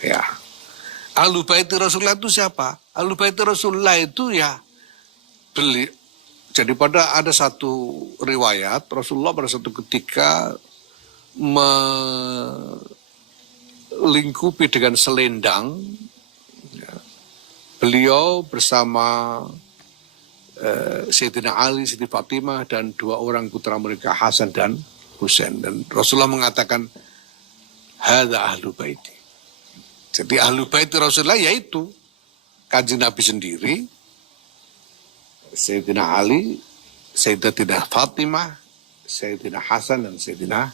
Ya. Ahlul Baiti Rasulullah itu siapa? Ahlul Baiti Rasulullah itu ya jadi pada ada satu riwayat Rasulullah pada satu ketika melingkupi dengan selendang ya, beliau bersama Sayyidina Ali, Siti Fatimah dan dua orang putra mereka Hasan dan Husain, dan Rasulullah mengatakan hadza ahlul baiti. Jadi ahlul baiti Rasulullah yaitu Kanjeng Nabi sendiri, Sayyidina Ali, Sayyidatina Fatimah, Sayyidina Hasan dan Sayyidina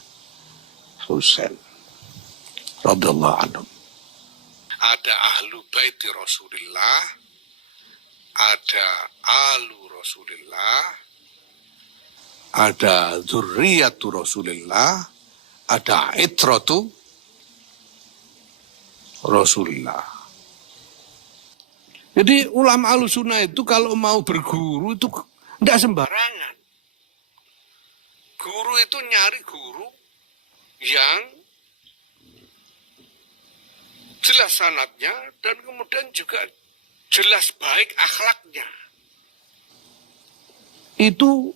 Husain radhiyallahu anhum. Ada ahlu baiti Rasulullah, ada alu Rasulullah, ada dzurriyyatu Rasulullah, ada itratu Rasulullah. Jadi ulama Ahlussunnah itu kalau mau berguru itu tidak sembarangan. Guru itu nyari guru yang jelas sanadnya dan kemudian juga jelas baik akhlaknya. Itu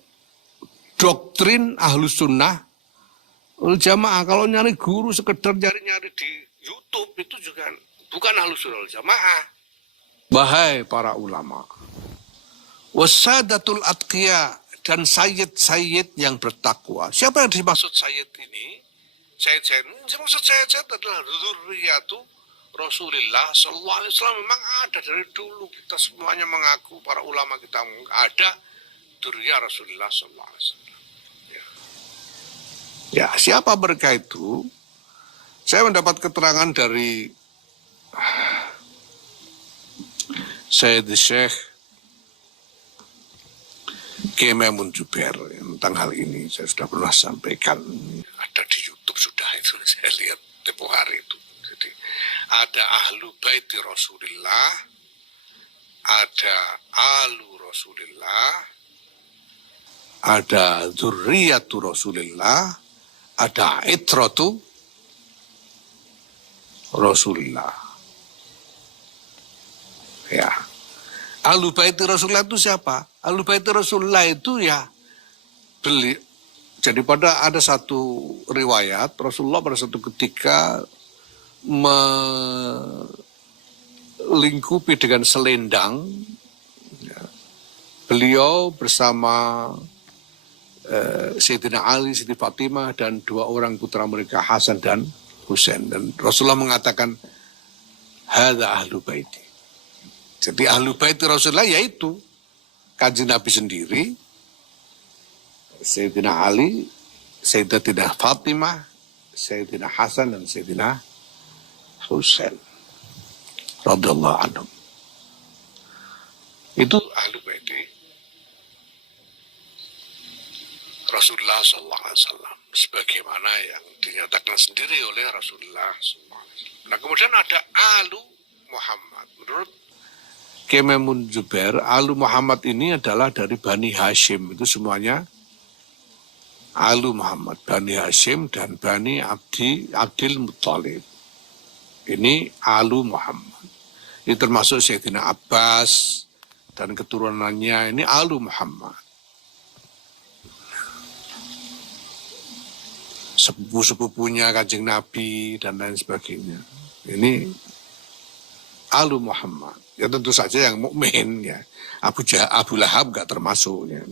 doktrin Ahlussunnah wal Jamaah. Kalau nyari guru sekedar nyari-nyari di YouTube itu juga bukan Ahlussunnah wal Jamaah. Wahai para ulama, wasadatul atqiya dan sayyid-sayyid yang bertakwa. Siapa yang dimaksud sayyid ini? Sayyid ini maksud sayyid adalah dzurriyyatu Rasulullah sallallahu alaihi wasallam. Memang ada dari dulu, kita semuanya mengaku, para ulama kita ada dzurriyyah Rasulullah sallallahu alaihi wasallam. Ya, siapa mereka itu? Saya mendapat keterangan dari Sayyid Syekh Kiai Maimun Jubair tentang hal ini. Saya sudah pernah sampaikan, ada di YouTube sudah itu, saya lihat tempo hari itu. Jadi ada ahlu baiti Rasulullah, ada alu Rasulullah, ada dzurriyyatu Rasulullah, ada itratu Rasulullah. Ya. Ahlul Baiti Rasulullah itu siapa? Ahlul Baiti Rasulullah itu ya jadi pada ada satu riwayat Rasulullah pada satu ketika melingkupi dengan selendang ya, beliau bersama Sayyidina Ali, Siti Fatimah dan dua orang putra mereka Hasan dan Husain, dan Rasulullah mengatakan hadza ahlul baiti. Jadi ahlul baiti Rasulullah yaitu Kanjeng Nabi sendiri, Sayyidina Ali, Sayyidatina Fatimah, Sayyidina Hasan dan Sayyidina Husain radhiyallahu anhum. Itu ahlul baiti Rasulullah sallallahu alaihi wasallam sebagaimana yang dinyatakan sendiri oleh Rasulullah sallallahu alaihi wasallam. Nah, kemudian ada alu Muhammad. Menurut Kiai Maimun Jubair, alu Muhammad ini adalah dari Bani Hashim. Itu semuanya alu Muhammad, Bani Hashim dan Bani Abdil Muttalib. Ini alu Muhammad. Ini termasuk Sayyidina Abbas dan keturunannya, ini alu Muhammad. Sepupu-sepupunya Kanjeng Nabi dan lain sebagainya. Ini alu Muhammad. Ya tentu saja yang mukmin ya. Abu Lahab gak termasuk ya.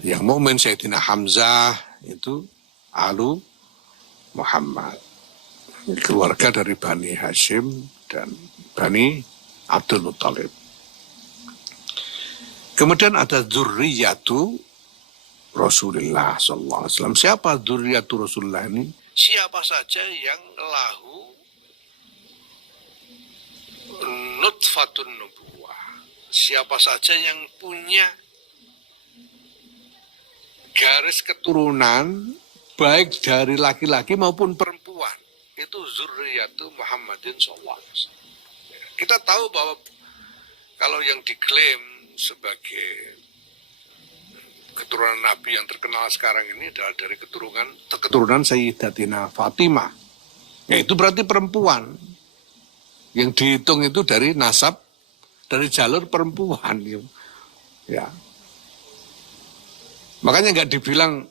Yang mukmin Sayyidina Hamzah itu alu Muhammad. Keluarga dari Bani Hashim dan Bani Abdul Muttalib. Kemudian ada dzurriyyatu Rasulullah sallallahu alaihi wasallam. Siapa dzurriyyatu Rasulullah ini? Siapa saja yang lahu nutfatun nubuwah. Siapa saja yang punya garis keturunan baik dari laki-laki maupun perempuan, itu dzurriyyatu Muhammadin sallallahu alaihi wasallam. Kita tahu bahwa kalau yang diklaim sebagai keturunan Nabi yang terkenal sekarang ini adalah dari keturunan Sayyidatina Fatimah. Ya, itu berarti perempuan. Yang dihitung itu dari nasab, dari jalur perempuan. Ya. Makanya nggak dibilang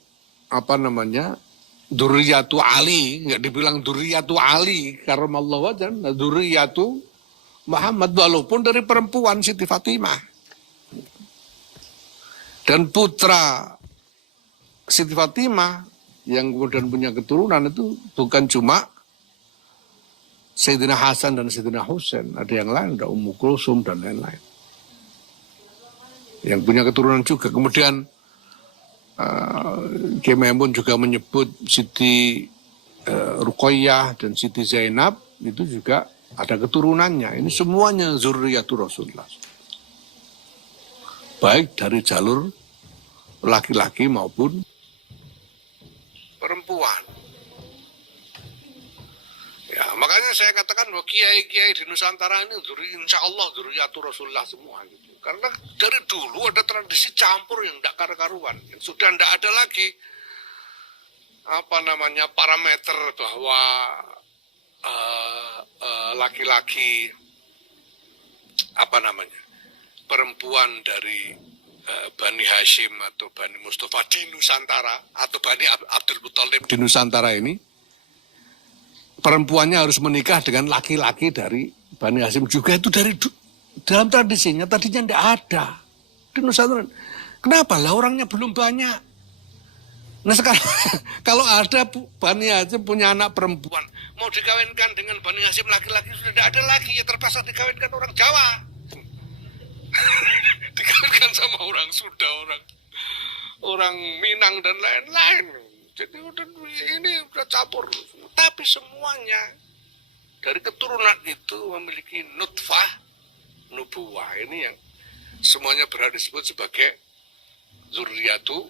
Dzurriyyatu Ali, nggak dibilang Dzurriyyatu Ali, karamallahu wajhan, Dzurriyyatu Muhammad, walaupun dari perempuan Siti Fatimah. Dan putra Siti Fatimah yang kemudian punya keturunan itu bukan cuma Sayyidina Hasan dan Sayyidina Husain, ada yang lain, ada Ummu Kulsum dan lain-lain. Yang punya keturunan juga. Kemudian Kiai Maimun juga menyebut Siti Ruqayyah dan Siti Zainab itu juga ada keturunannya. Ini semuanya zurriyatul Rasulullah. Baik dari jalur laki-laki maupun perempuan. Ya, makanya saya katakan bahwa kiai-kiai di Nusantara ini insya Allah dzurriyyatul Rasulullah semua gitu. Karena dari dulu ada tradisi campur yang tidak karu-karuan. Yang sudah tidak ada lagi parameter bahwa laki-laki perempuan dari Bani Hashim atau Bani Mustafa di Nusantara atau Bani Abdul Muthalib di Nusantara ini, perempuannya harus menikah dengan laki-laki dari Bani Hashim juga. Itu dari dalam tradisinya tadinya tidak ada di Nusantara. Kenapa lah, orangnya belum banyak. Nah sekarang kalau ada Bani Hashim punya anak perempuan mau dikawinkan dengan Bani Hashim laki-laki, sudah tidak ada lagi, ya terpaksa dikawinkan orang Jawa. Dikawinkan sama orang Sunda, orang Minang dan lain-lain. Jadi ini udah campur. Tapi semuanya dari keturunan itu memiliki nutfah nubuwah. Ini yang semuanya berada disebut sebagai Dzurriyyatu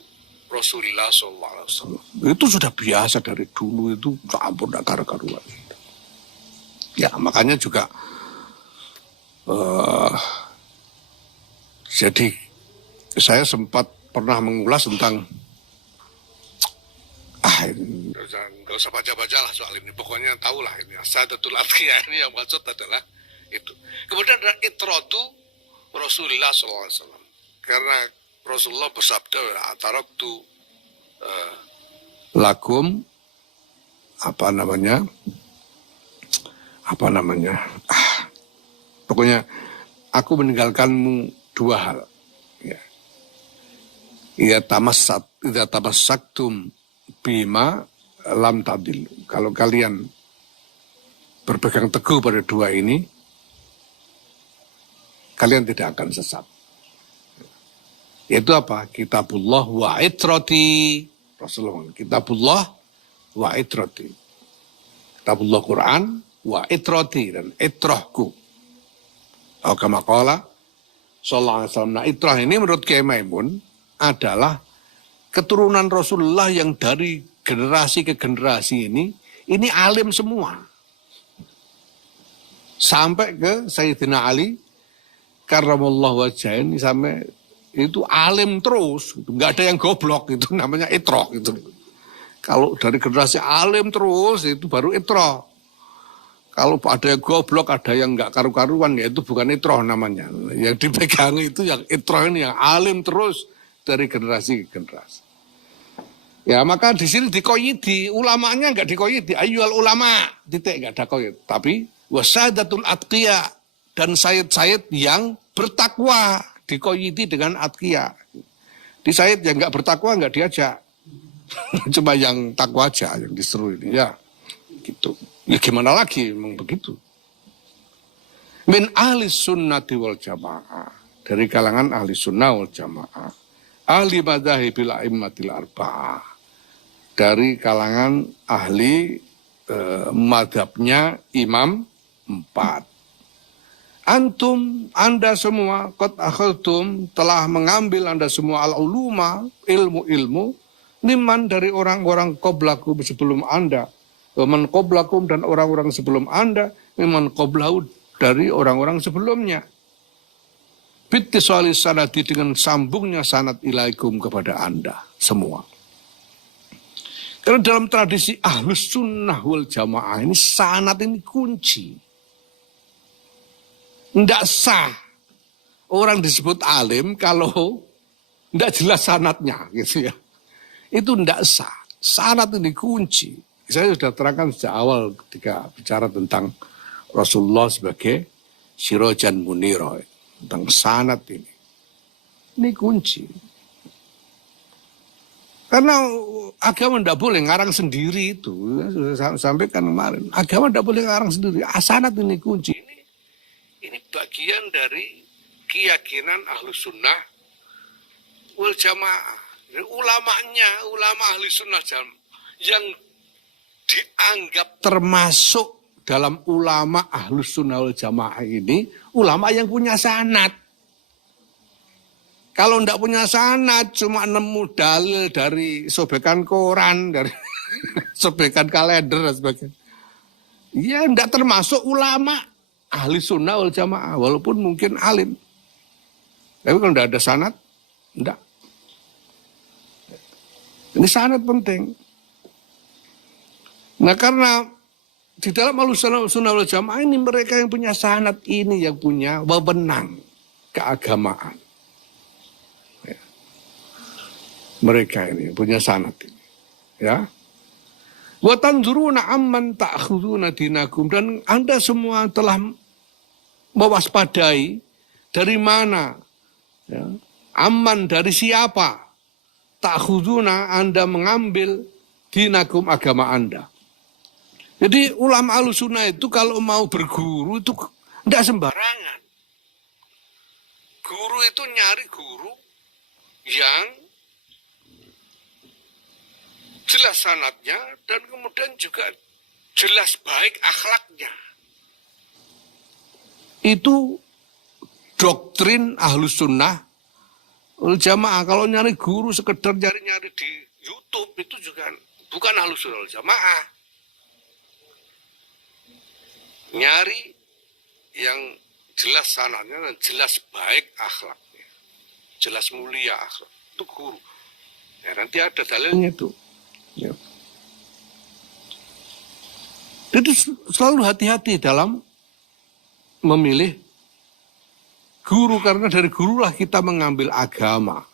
Rasulullah SAW. Itu sudah biasa dari dulu, itu campur karuan. Ya makanya juga jadi saya sempat pernah mengulas tentang nggak usah baca-baca lah soal ini, pokoknya tahulah ini Sadatul Atqiyah ini yang maksud adalah itu. Kemudian ada itratu Rasulullah SAW, karena Rasulullah bersabda ataraktu lakum pokoknya aku meninggalkanmu dua hal. Ya. Idza tamassaktum bima lam tadil. Kalau kalian berpegang teguh pada dua ini, kalian tidak akan sesat. Yaitu apa? Kitabullah wa itrati. Rasulullah. Kitabullah wa itrati. Kitabullah Quran wa itrati, dan itrahku. Kama qala sallallahu alaihi wasallam. Nah, itrah ini menurut Kiai Maimun adalah keturunan Rasulullah yang dari generasi ke generasi ini alim semua. Sampai ke Sayyidina Ali karramallahu wajhahu ini sampai itu alim terus, nggak ada yang goblok, itu namanya itrah gitu. Kalau dari generasi alim terus itu baru itrah. Kalau ada yang goblok, ada yang nggak karu-karuan, ya itu bukan itrah namanya. Yang dipegang itu yang itrah ini, yang alim terus dari generasi ke generasi. Ya maka di sini dikoyidi, ulamanya nggak dikoyidi, ayyuhal ulama, titik, nggak ada koyid. Tapi wasadatul atqiya, dan sayyid-sayyid yang bertakwa, dikoyidi dengan atqiya. Di sayyid yang nggak bertakwa nggak diajak, cuma yang takwa aja yang diseru ini, ya gitu. Ya gimana lagi, memang begitu. Min ahli sunnati wal jamaah, dari kalangan ahli sunnah wal jamaah, ahli madhahibil a'immatil arba'ah, dari kalangan ahli madhabnya imam 4. Antum, anda semua, qad akhadtum, telah mengambil anda semua al-uluma, ilmu-ilmu, niman dari orang-orang qablakum sebelum anda, man qablakum, dan orang-orang sebelum anda, man qablahu, dari orang-orang sebelumnya. Bittisali sanadi, dengan sambungnya sanad ilaikum kepada anda semua. Karena dalam tradisi ahlus sunnah wal jamaah ini sanad ini kunci. Ndak sah orang disebut alim kalau ndak jelas sanadnya gitu ya. Itu ndak sah. Sanad ini kunci. Saya sudah terangkan sejak awal ketika bicara tentang Rasulullah sebagai Sirajan Munira, tentang sanad ini. Ini kunci. Karena agama tidak boleh ngarang sendiri itu. Sudah sampaikan kemarin. Agama tidak boleh ngarang sendiri. Sanad ini kunci. Ini bagian dari keyakinan Ahlus Sunnah wal Jamaah. Ulama Ahli Sunnah yang dianggap termasuk dalam ulama Ahlus Sunnah wal Jamaah ini, ulama yang punya sanad. Kalau tidak punya sanad, cuma nemu dalil dari sobekan koran, dari sobekan kalender dan sebagainya. Ya tidak termasuk ulama Ahli Sunnah wal Jamaah, walaupun mungkin alim. Tapi kalau tidak ada sanad, tidak. Ini sanad penting. Nah karena di dalam Ahlus Sunnah wal Jamaah ini mereka yang punya sanad ini yang punya wewenang keagamaan. Ya. Mereka ini punya sanad ini. Ya. Wa tanzuruna amman ta'khuduna dinakum, dan Anda semua telah mewaspadai dari mana, ya, amman dari siapa, ta'khuduna Anda mengambil dinakum agama Anda. Jadi ulama Ahlus Sunnah itu kalau mau berguru itu tidak sembarangan. Guru itu nyari guru yang jelas sanadnya dan kemudian juga jelas baik akhlaknya. Itu doktrin Ahlus Sunnah wal Jamaah. Kalau nyari guru sekedar nyari di YouTube itu juga bukan Ahlus Sunnah wal Jamaah. Nyari yang jelas sanadnya dan jelas baik akhlaknya, jelas mulia akhlak, itu guru. Ya, nanti ada dalilnya itu. Ya. Jadi selalu hati-hati dalam memilih guru, karena dari gurulah kita mengambil agama.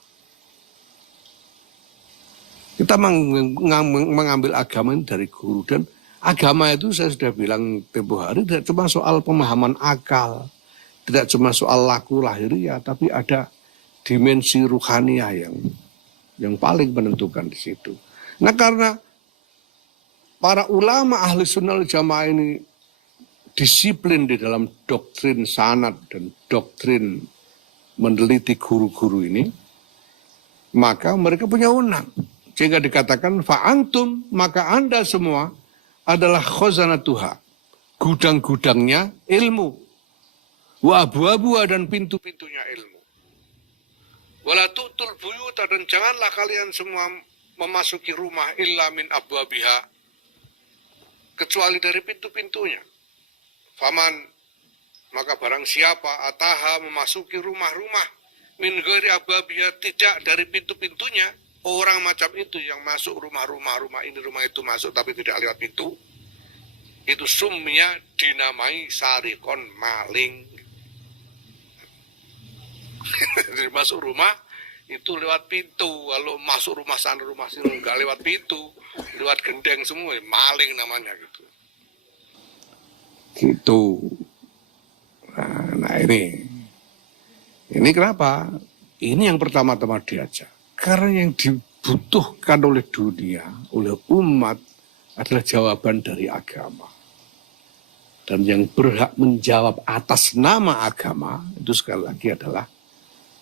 Kita mengambil agama dari guru, dan agama itu saya sudah bilang tempo hari tidak cuma soal pemahaman akal, tidak cuma soal laku lahiriah, tapi ada dimensi ruhaniah yang paling menentukan di situ. Nah karena para ulama Ahli Sunnah wal Jamaah ini disiplin di dalam doktrin sanad dan doktrin meneliti guru-guru ini, maka mereka punya wewenang. Sehingga dikatakan fa'antum, maka Anda semua adalah khazanatuha, gudang-gudangnya ilmu, wa abwabuha, dan pintu-pintunya ilmu. Wala tu'tul buyuta, dan janganlah kalian semua memasuki rumah illa min abwabiha, kecuali dari pintu-pintunya. Faman, maka barang siapa ataha memasuki rumah-rumah min ghairi abwabiha, tidak dari pintu-pintunya, orang macam itu yang masuk rumah ini rumah itu masuk tapi tidak lewat pintu, itu sumnya dinamai sarikon, maling. Jadi masuk rumah itu lewat pintu, kalau masuk rumah sana rumah sini nggak lewat pintu, lewat gendeng semua, maling namanya gitu. Gitu. Nah ini kenapa? Ini yang pertama-tama diajak. Karena yang dibutuhkan oleh dunia, oleh umat adalah jawaban dari agama. Dan yang berhak menjawab atas nama agama itu sekali lagi adalah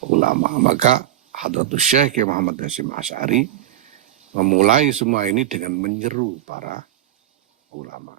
ulama. Maka Hadratus Syekh Muhammad Hasyim Asy'ari memulai semua ini dengan menyeru para ulama.